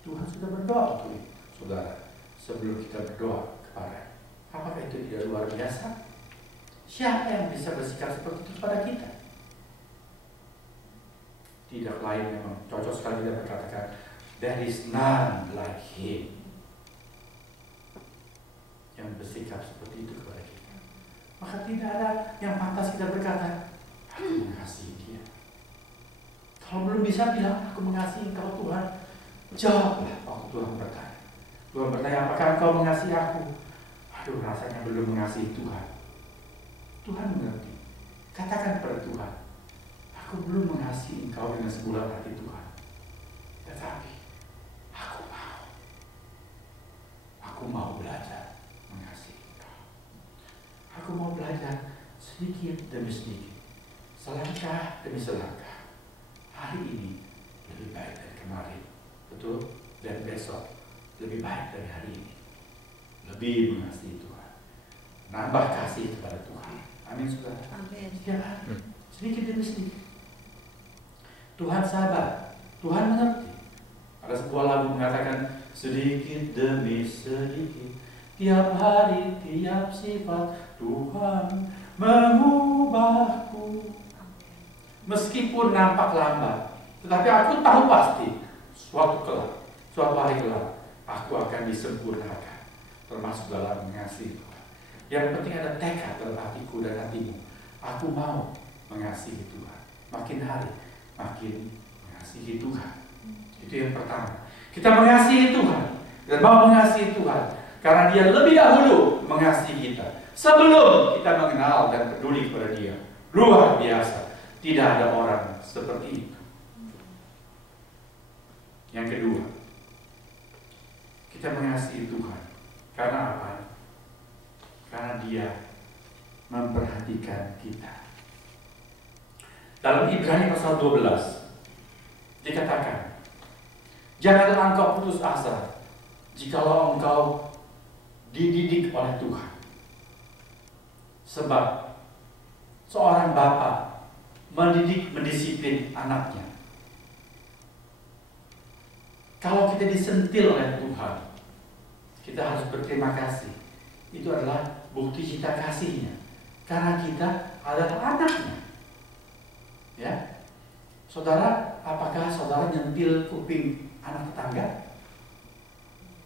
Tuhan sudah berdoa untuk itu, saudara. Sebelum kita berdoa kepada, apakah itu tidak luar biasa? Siapa yang bisa bersikap seperti itu kepada kita? Tidak lain memang cocok sekali kita berkatakan, there is none like him, yang bersikap seperti itu kepada kita. Maka tidak ada yang pantas kita berkata, aku mengasihi dia. Kalau belum bisa bilang, aku mengasihi engkau Tuhan, jawablah waktu Tuhan bertanya. Tuhan bertanya, apakah engkau mengasihi aku? Aduh, rasanya belum mengasihi Tuhan. Tuhan mengerti. Katakan kepada Tuhan, aku belum mengasihi engkau dengan sebulan hati Tuhan. Tetapi aku mau belajar mengasihi engkau. Aku mau belajar sedikit demi sedikit, selangkah demi selangkah. Hari ini lebih baik dari kemarin, betul? Dan besok lebih baik dari hari ini. Lebih mengasihi Tuhan, nambah kasih kepada Tuhan. Amin, saudara. Amin. Ya, sedikit demi sedikit. Tuhan sabar, Tuhan mengerti. Ada sebuah lagu mengatakan, sedikit demi sedikit, tiap hari, tiap sifat, Tuhan mengubahku. Meskipun nampak lambat, tetapi aku tahu pasti suatu hari kelak, aku akan disempurnakan, termasuk dalam mengasihi Tuhan. Yang penting ada tekad dalam hatiku dan hatimu. Aku mau mengasihi Tuhan. Makin hari, makin mengasihi Tuhan. Itu yang pertama. Kita mengasihi Tuhan dan mau mengasihi Tuhan karena Dia lebih dahulu mengasihi kita sebelum kita mengenal dan peduli kepada Dia. Luar biasa. Tidak ada orang seperti itu. Yang kedua, kita mengasihi Tuhan karena apa? Karena Dia memperhatikan kita. Dalam Ibrani pasal 12 dikatakan, janganlah engkau putus asa jikalau engkau dididik oleh Tuhan. Sebab seorang bapa mendisiplin anaknya. Kalau kita disentil oleh Tuhan, kita harus berterima kasih. Itu adalah bukti cinta kasihnya. Karena kita adalah anaknya. Ya, saudara, apakah saudara nyentil kuping anak tetangga?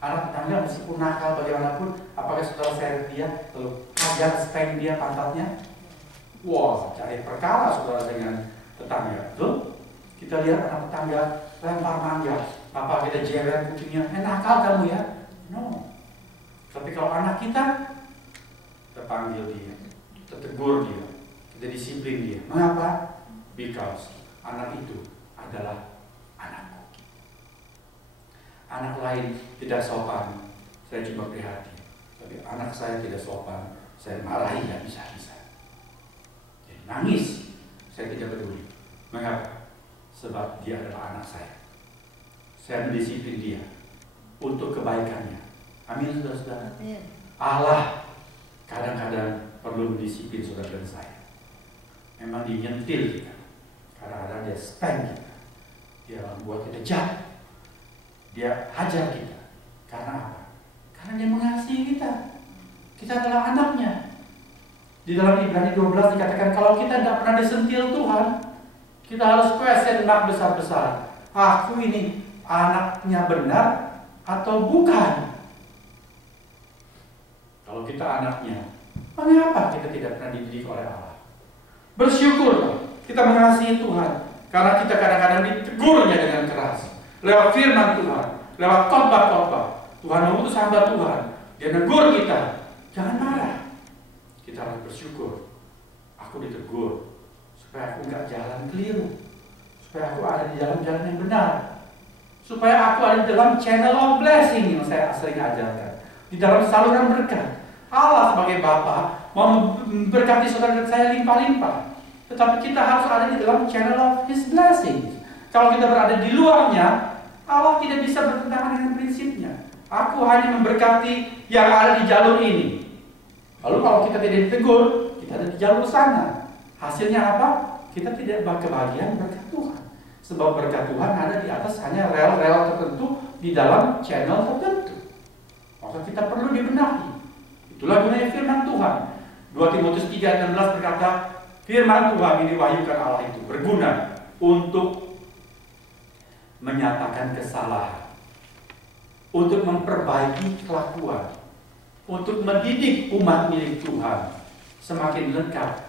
Anak tetangga meskipun nakal bagaimanapun, apakah saudara seret dia, lalu hajar spank dia pantatnya? Wah, cari perkara saudara dengan tetangga, betul? Kita lihat anak tetangga lempar mangga, papa kita jewer kupingnya, nakal kamu ya. No. Tapi kalau anak kita panggil dia, kita tegur dia, kita disiplin dia. Mengapa? Because anak itu adalah anakku. Anak lain tidak sopan, saya cuma prihatin. Tapi anak saya tidak sopan, saya marahi nggak bisa-bisa. Jadi nangis, saya tidak peduli. Mengapa? Sebab dia adalah anak saya. Saya mendisiplin dia untuk kebaikannya. Amin, saudara-saudara. Allah kadang-kadang perlu mendisiplin saudara dan saya. Memang dia nyentil kita. Kadang-kadang dia spank kita. Dia membuat kita jatuh. Dia hajar kita. Karena apa? Karena dia mengasihi kita. Kita adalah anaknya. Di dalam Ibrani 12 dikatakan kalau kita tidak pernah disentil Tuhan, kita harus question mark besar-besar. Aku ini anaknya benar atau bukan? Kalau kita anaknya, mengapa kita tidak pernah dididik oleh Allah? Bersyukur kita mengasihi Tuhan, karena kita kadang-kadang ditegurnya dengan keras. Lewat firman Tuhan, lewat khotbah-khotbah, Tuhan mengutus hamba Tuhan, dia negur kita, jangan marah. Kita harus bersyukur. Aku ditegur supaya aku nggak jalan keliru, supaya aku ada di dalam jalan yang benar, supaya aku ada di dalam channel of blessing yang saya sering ajarkan, di dalam saluran berkat. Allah sebagai Bapa mau memberkati saudara dan saya limpah-limpah, tetapi kita harus ada di dalam channel of His blessing. Kalau kita berada di luarnya, Allah tidak bisa bertentangan dengan prinsipnya. Aku hanya memberkati yang ada di jalur ini. Lalu kalau kita tidak ditegur, kita ada di jalur sana. Hasilnya apa? Kita tidak kebahagiaan berkat Tuhan. Sebab berkat Tuhan ada di atas hanya rel-rel tertentu di dalam channel tertentu. Maka kita perlu dibenahi. Itulah gunanya firman Tuhan. 2 Timotius 3:16 berkata, firman Tuhan yang diwahyukan Allah itu berguna untuk menyatakan kesalahan, untuk memperbaiki kelakuan, untuk mendidik umat milik Tuhan semakin lengkap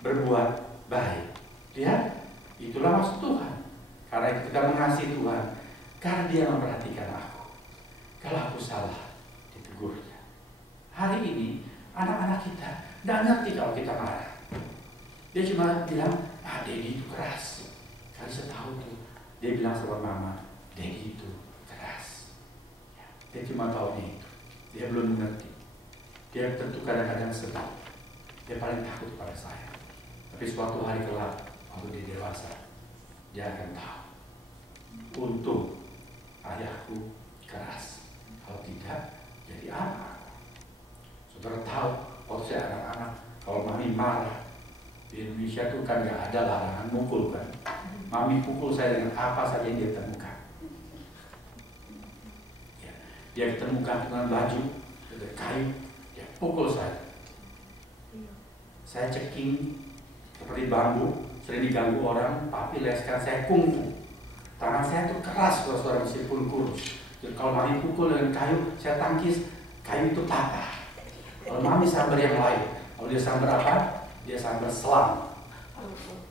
berbuat baik. Ya, itulah maksud Tuhan. Karena kita mengasihi Tuhan, karena Dia memperhatikan aku. Kalau aku salah, ditegurnya. Hari ini anak-anak kita tidak ngerti kalau kita marah. Dia cuma bilang, Daddy itu keras. Kali setahun tuh dia bilang sama mama, Daddy itu keras. Ya, dia cuma tahu itu. Dia belum mengerti. Dia tentu kadang-kadang sedih. Dia paling takut pada saya. Tapi suatu hari kelak, waktu dia dewasa, dia akan tahu. Untung ayahku keras. Kalau tidak, jadi apa? Saudara tahu, waktu saya anak-anak, kalau mami marah, di Indonesia itu kan gak ada larangan mukul kan. Mami pukul saya dengan apa saja yang dia temukan. Ya, dia ketemukan dengan baju, dengan kayu, dia pukul saya. Saya ceking seperti bambu, sering diganggu orang, papi leskan saya kungfu. Tangan saya itu keras kalau suara meskipun kurus. Jadi kalau mami pukul dengan kayu, saya tangkis, kayu itu patah. Kalau mami sambar yang lain, kalau dia sambar apa? Dia sambar selang.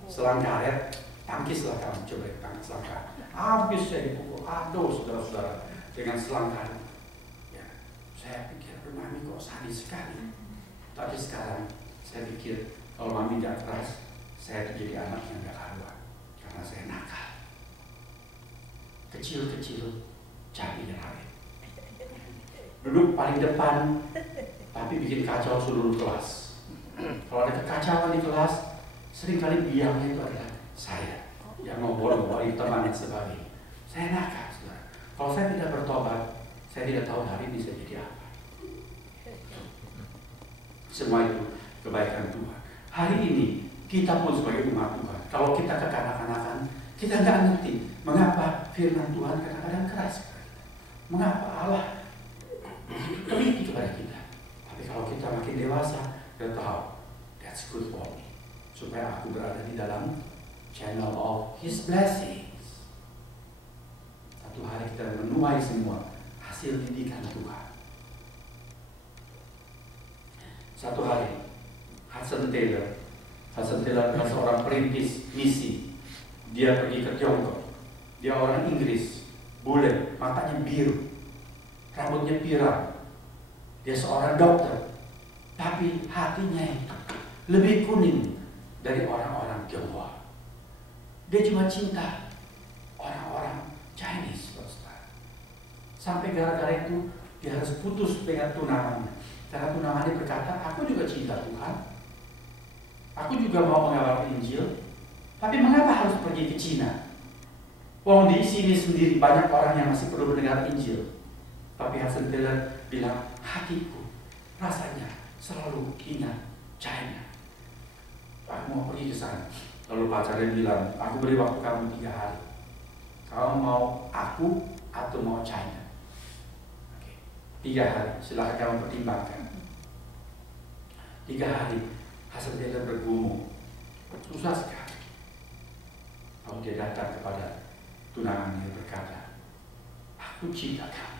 Selang karet, tangkislah kamu, coba tangkis selang karet. Habis saya dipukul, aduh saudara-saudara, dengan selang karet. Ya, saya pikir, mami kok sadis sekali. Tapi sekarang saya pikir, kalau mami tidak keras, saya itu jadi anak yang gak karuan. Karena saya nakal. Kecil-kecil, cari yang lain. Duduk paling depan, tapi bikin kacau seluruh kelas. Kalau ada kekacauan di kelas, seringkali biangnya itu adalah saya yang ngobrol-ngobrol teman dan sebagainya. Saya nakal, saudara. Kalau saya tidak bertobat, saya tidak tahu hari ini saya jadi apa. Semua itu kebaikan Tuhan. Hari ini kita pun sebagai umat Tuhan, kalau kita kekanak-kanakan, kita nggak ngerti mengapa firman Tuhan kadang-kadang keras. Mengapa Allah teliti kepada kita. Tapi kalau kita makin dewasa, kita tahu that's good for me, supaya aku berada di dalam channel of His blessings. Satu hari kita menuai semua hasil didikan Tuhan. Satu hari Hudson Taylor adalah seorang perintis misi Dia pergi ke Tiongkok. Dia orang Inggris, bule, matanya biru, rambutnya pirang. Dia seorang dokter, tapi hatinya lebih kuning dari orang-orang Tionghoa. Dia cuma cinta orang-orang Chinese, saudara. Sampai gara-gara itu dia harus putus dengan tunangannya. Karena tunangannya berkata, aku juga cinta Tuhan, aku juga mau mengabarkan Injil, tapi mengapa harus pergi ke Cina? Wong di sini sendiri banyak orang yang masih perlu mendengar Injil. Tapi Hudson Taylor bilang, hatiku rasanya selalu ingat China. Aku mau pergi ke sana. Lalu pacarnya bilang, aku beri waktu kamu 3 hari. Kamu mau aku atau mau China? Oke. 3 hari, silahkan kamu pertimbangkan. 3 hari, Hudson Taylor bergumul. Susah sekali. Lalu dia datang kepada tunangannya berkata, aku cinta kamu,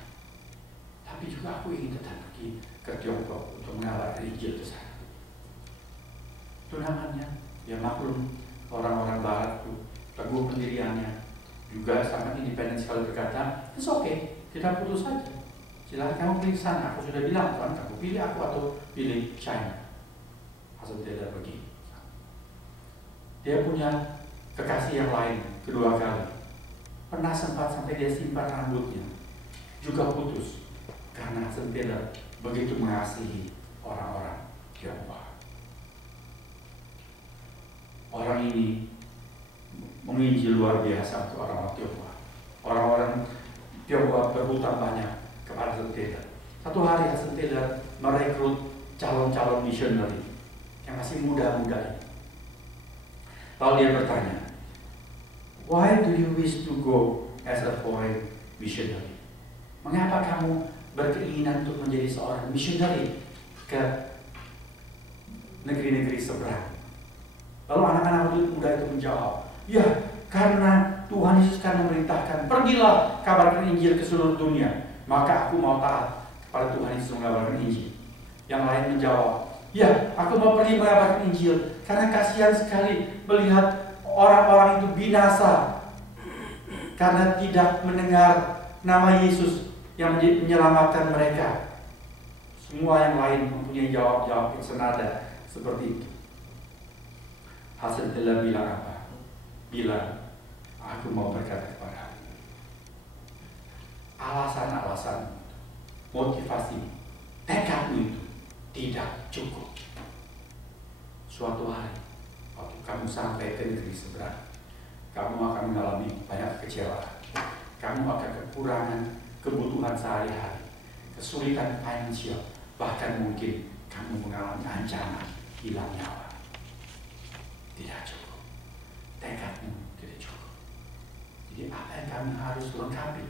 tapi juga aku ingin tetap pergi ke Tiongkok untuk mengabarkan Injil ke sana. Tunangannya, ya maklum, orang-orang Barat itu teguh pendiriannya, juga sangat independen sekali berkata, it's okay, kita putus saja. Silahkan kamu pilih sana. Aku sudah bilang, kan, kamu pilih aku atau pilih China. Hudson Taylor pergi. Dia punya kekasih yang lain kedua kali. Pernah sempat sampai dia simpan rambutnya, juga putus karena Hudson Taylor begitu mengasihi orang-orang Tionghoa. Orang ini menginjil luar biasa untuk orang-orang Tionghoa. Orang-orang Tionghoa berhutang banyak kepada Hudson Taylor. Satu hari Hudson Taylor merekrut calon-calon missionary yang masih muda-muda ini. Lalu dia bertanya, why do you wish to go as a foreign missionary? Mengapa kamu berkeinginan untuk menjadi seorang missionary ke negeri-negeri seberang? Lalu anak-anak muda itu menjawab, ya karena Tuhan Yesus kan memerintahkan, pergilah kabarkan Injil ke seluruh dunia. Maka aku mau taat kepada Tuhan Yesus mengabarkan Injil. Yang lain menjawab, ya aku mau pergi mengabarkan Injil karena kasihan sekali melihat orang-orang itu binasa karena tidak mendengar nama Yesus yang menyelamatkan mereka. Semua yang lain mempunyai jawab-jawab yang senada seperti itu. Hudson Taylor bilang apa? Bilang, aku mau berkata kepadamu, alasan-alasan, motivasi, tekadmu itu tidak cukup. Suatu hari, waktu kamu sampai ke negeri seberang, kamu akan mengalami banyak kekecewaan. Kamu akan kekurangan kebutuhan sehari-hari, kesulitan finansial, bahkan mungkin kamu mengalami ancaman hilang nyawa. Tidak cukup. Tekadmu tidak cukup. Jadi apa yang kami harus lengkapi?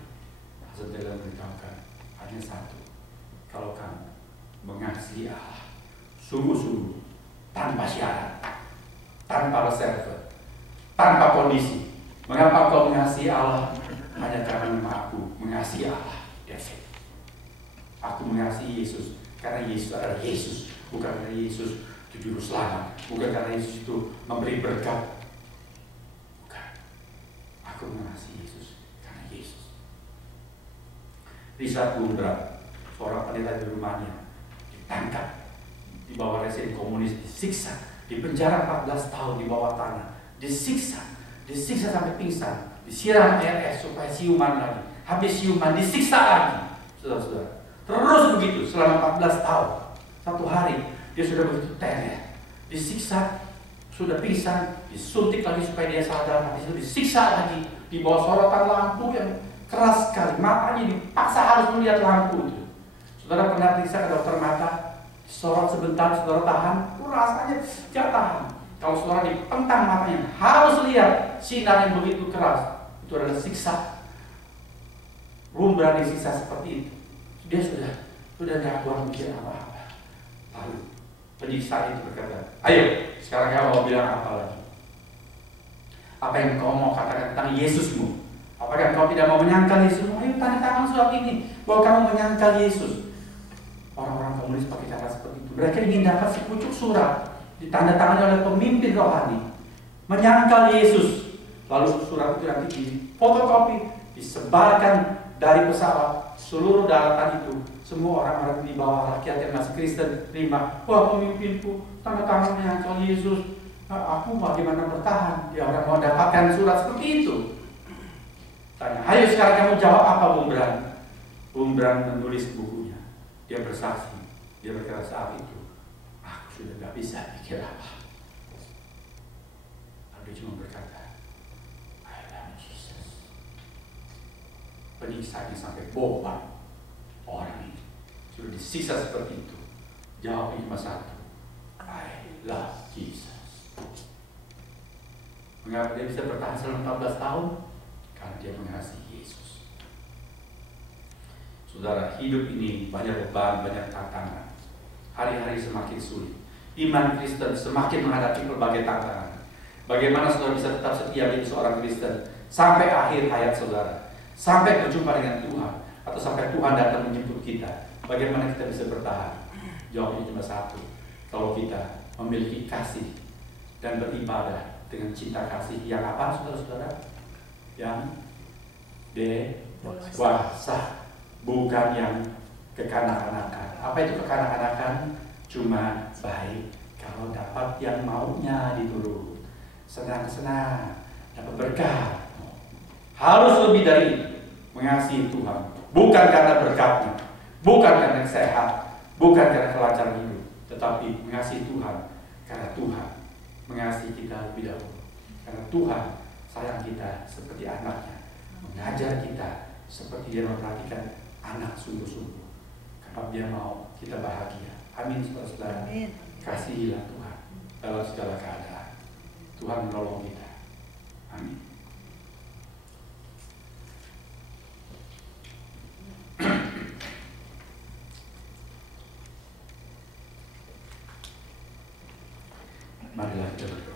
Hudson Taylor beritahukan hanya satu. Kalau kamu mengasihi Allah sungguh-sungguh, tanpa syarat, tanpa reserve, tanpa kondisi. Mengapa kau mengasihi Allah? Hanya karena aku mengasihi Allah. That's it. Aku mengasihi Yesus karena Yesus adalah Yesus, bukan karena Yesus itu juru selamat, bukan karena Yesus itu memberi berkat. Bukan. Aku mengasihi Yesus karena Yesus. Richard Wurmbrand, seorang pendeta di Rumania, ditangkap di bawah rezim komunis, disiksa, dipenjara 14 tahun di bawah tanah, disiksa sampai pingsan, disiram air es supaya siuman lagi, habis siuman disiksa lagi, saudara-saudara. Terus begitu selama 14 tahun. Satu hari dia sudah begitu teler, disiksa, sudah pingsan, disuntik lagi supaya dia sadar, habis itu disiksa lagi di bawah sorotan lampu yang keras sekali, matanya dipaksa harus melihat lampu itu. Saudara pernah periksa ke dokter mata, sorot sebentar, saudara tahan, itu rasanya tidak tahan. Kalau saudara dipentang matanya, harus lihat sinar yang begitu keras. Itu adalah siksa. Wurmbrand disiksa seperti itu. Dia sudah tidak kuat mikir apa-apa. Lalu penyiksa itu berkata, ayo sekarang kamu mau bilang apa lagi? Apa yang kau mau katakan tentang Yesusmu? Apakah kau tidak mau menyangkal Yesusmu? Ayo tanda tangan surat ini bahwa kamu menyangkal Yesus. Orang-orang komunis pakai cara seperti itu. Mereka ingin dapat sepucuk surat ditandatangani oleh pemimpin rohani, menyangkal Yesus Lalu surat itu nanti difotokopi, disebarkan dari pesawat seluruh daratan itu. Semua orang-orang di bawah rakyat yang masih Kristen terima. Wah, pemimpinku, tanda tangannya soal Yesus. Aku bagaimana bertahan? Dia orang mau dapatkan surat seperti itu. Tanya, ayo sekarang kamu jawab apa, Bung Bran? Bung Bran menulis bukunya. Dia bersaksi. Dia berkata saat itu, aku sudah gak bisa pikir apa. Lalu dia cuma berkata, I love Jesus. Penyiksanya sampai bobat orang ini. Sudah disiksa seperti itu. Jawabnya cuma satu, I love Jesus. Mengapa dia bisa bertahan selama 14 tahun? Karena dia mengasihi Yesus. Saudara, hidup ini banyak beban, banyak tantangan. Hari-hari semakin sulit. Iman Kristen semakin menghadapi berbagai tantangan. Bagaimana saudara bisa tetap setia menjadi seorang Kristen sampai akhir hayat saudara, sampai berjumpa dengan Tuhan, atau sampai Tuhan datang menjemput kita? Bagaimana kita bisa bertahan? Jawabnya cuma satu, kalau kita memiliki kasih dan beribadah dengan cinta kasih yang apa, saudara-saudara? Yang dewasa, bukan yang kekanak-kanakan. Apa itu kekanak-kanakan? Cuma baik kalau dapat yang maunya diturut, senang-senang, dapat berkah. Harus lebih dari itu, mengasihi Tuhan, bukan karena berkatnya, bukan karena sehat, bukan karena kelancaran hidup, tetapi mengasihi Tuhan karena Tuhan mengasihi kita lebih dahulu. Karena Tuhan sayang kita seperti anaknya, mengajar kita seperti dia memperhatikan anak sungguh-sungguh, karena dia mau kita bahagia. Amin, saudara-saudara. Kasihilah Tuhan dalam segala keadaan. Tuhan menolong kita. Amin. Marilah kita berdoa.